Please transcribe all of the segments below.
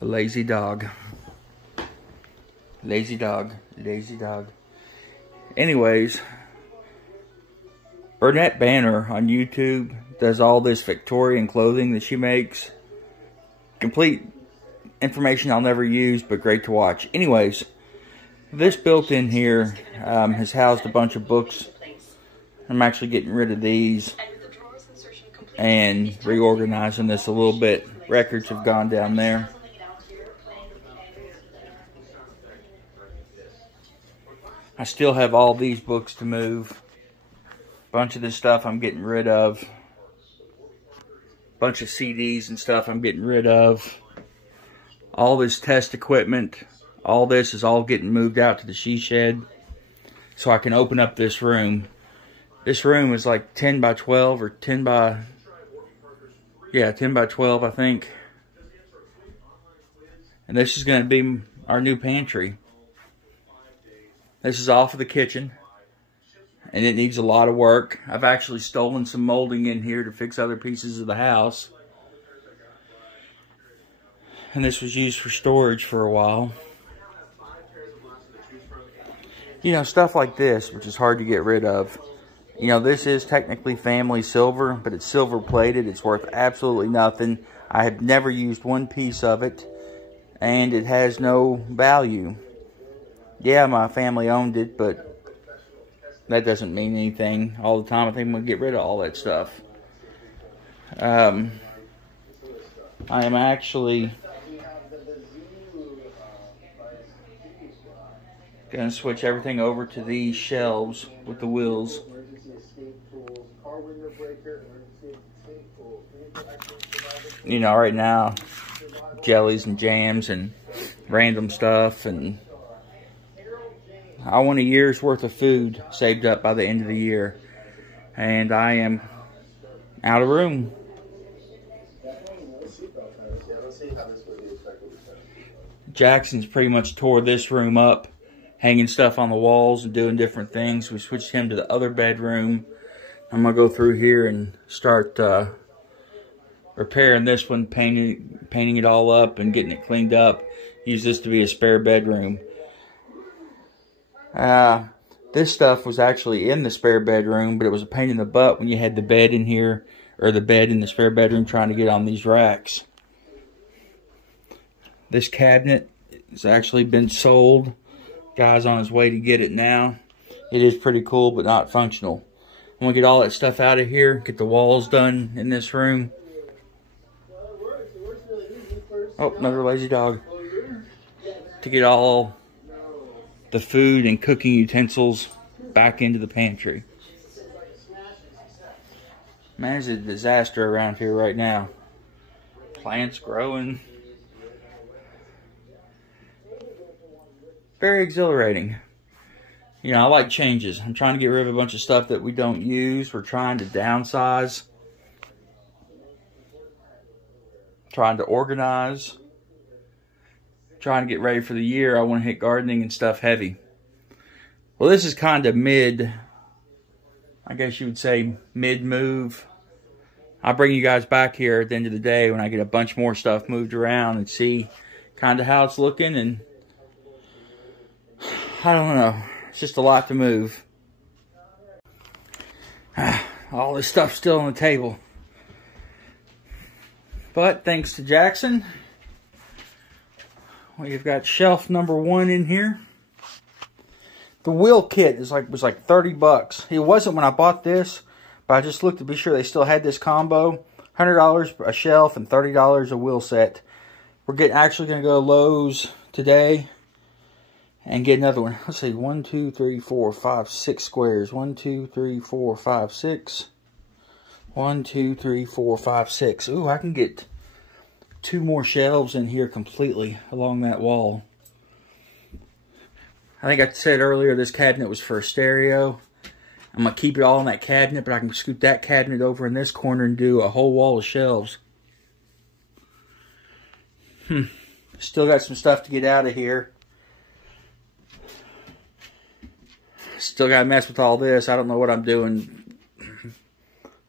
A lazy dog. Lazy dog. Lazy dog. Anyways, Burnett Banner on YouTube does all this Victorian clothing that she makes. Complete information I'll never use, but great to watch. Anyways, this built-in here has housed a bunch of books. I'm actually getting rid of these and reorganizing this a little bit. Records have gone down there. I still have all these books to move. A bunch of this stuff I'm getting rid of. A bunch of CDs and stuff I'm getting rid of. All this test equipment. All this is all getting moved out to the she shed so I can open up this room. This room is like 10 by 12 or 10 by 12, I think. And this is going to be our new pantry. This is off of the kitchen, and it needs a lot of work. I've actually stolen some molding in here to fix other pieces of the house. And this was used for storage for a while. You know, stuff like this, which is hard to get rid of. You know, this is technically family silver, but it's silver plated. It's worth absolutely nothing. I have never used one piece of it, and it has no value. Yeah, my family owned it, but that doesn't mean anything all the time. I think I'm going to get rid of all that stuff. I am actually going to switch everything over to these shelves with the wheels. You know, right now, jellies and jams and random stuff, and I want a year's worth of food saved up by the end of the year, and I am out of room. Jackson's pretty much tore this room up, hanging stuff on the walls and doing different things. We switched him to the other bedroom. I'm going to go through here and start repairing this one, painting it all up and getting it cleaned up. Use this to be a spare bedroom. This stuff was actually in the spare bedroom, but it was a pain in the butt when you had the bed in here, or the bed in the spare bedroom, trying to get on these racks. This cabinet has actually been sold. Guy's on his way to get it now. It is pretty cool, but not functional. I'm going to get all that stuff out of here, get the walls done in this room. Oh, another lazy dog. To get all the food and cooking utensils back into the pantry. Man, it's a disaster around here right now. Plants growing. Very exhilarating. You know, I like changes. I'm trying to get rid of a bunch of stuff that we don't use. We're trying to downsize. Trying to organize. Trying to get ready for the year. I want to hit gardening and stuff heavy. Well, this is kind of mid, I guess you would say mid-move. I'll bring you guys back here at the end of the day when I get a bunch more stuff moved around and see kind of how it's looking. And I don't know. It's just a lot to move. All this stuff's still on the table. But thanks to Jackson, we've got shelf number 1 in here. The wheel kit was like 30 bucks. It wasn't when I bought this, but I just looked to be sure they still had this combo. $100 a shelf and $30 a wheel set. We're actually going to go to Lowe's today and get another one. Let's see, 1, 2, 3, 4, 5, 6 squares. 1, 2, 3, 4, 5, 6. 1, 2, 3, 4, 5, 6. Ooh, I can get 2 more shelves in here completely along that wall. I think I said earlier this cabinet was for a stereo. I'm going to keep it all in that cabinet, but I can scoot that cabinet over in this corner and do a whole wall of shelves. Still got some stuff to get out of here. Still got to mess with all this. I don't know what I'm doing.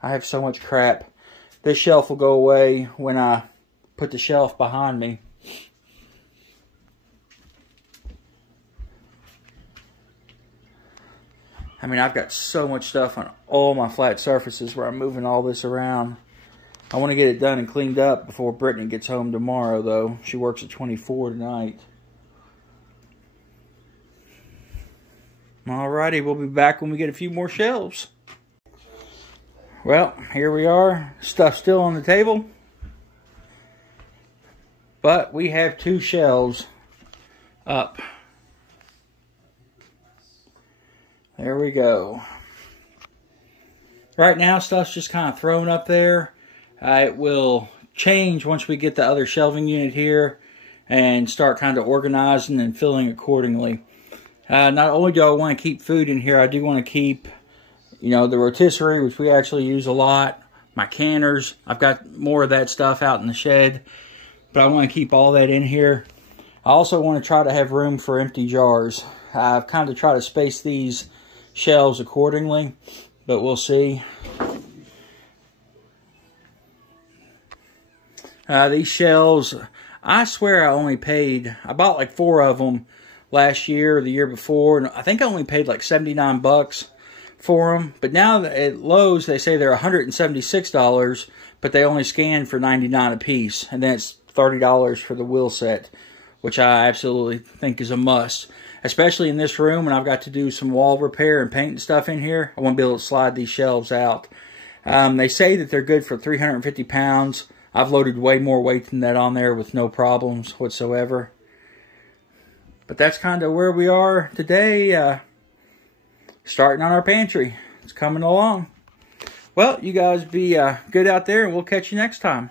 I have so much crap. This shelf will go away when I put the shelf behind me. I mean, I've got so much stuff on all my flat surfaces where I'm moving all this around. I want to get it done and cleaned up before Brittany gets home tomorrow, though. She works at 24 tonight. Alrighty, we'll be back when we get a few more shelves. Well, here we are. Stuff still on the table. But we have 2 shelves up. There we go. Right now, stuff's just kind of thrown up there. It will change once we get the other shelving unit here and start kind of organizing and filling accordingly. Not only do I want to keep food in here, I do want to keep, you know, the rotisserie, which we actually use a lot, my canners. I've got more of that stuff out in the shed, but I want to keep all that in here. I also want to try to have room for empty jars. I've kind of tried to space these shelves accordingly, but we'll see. These shelves, I swear I bought like 4 of them last year or the year before, and I think I only paid like 79 bucks for them. But now at Lowe's, they say they're $176, but they only scan for 99 a piece, and then it's $30 for the wheel set, which I absolutely think is a must. Especially in this room, when I've got to do some wall repair and paint and stuff in here, I want to be able to slide these shelves out. They say that they're good for 350 pounds. I've loaded way more weight than that on there with no problems whatsoever. But that's kind of where we are today, starting on our pantry. It's coming along. Well, you guys be good out there, and we'll catch you next time.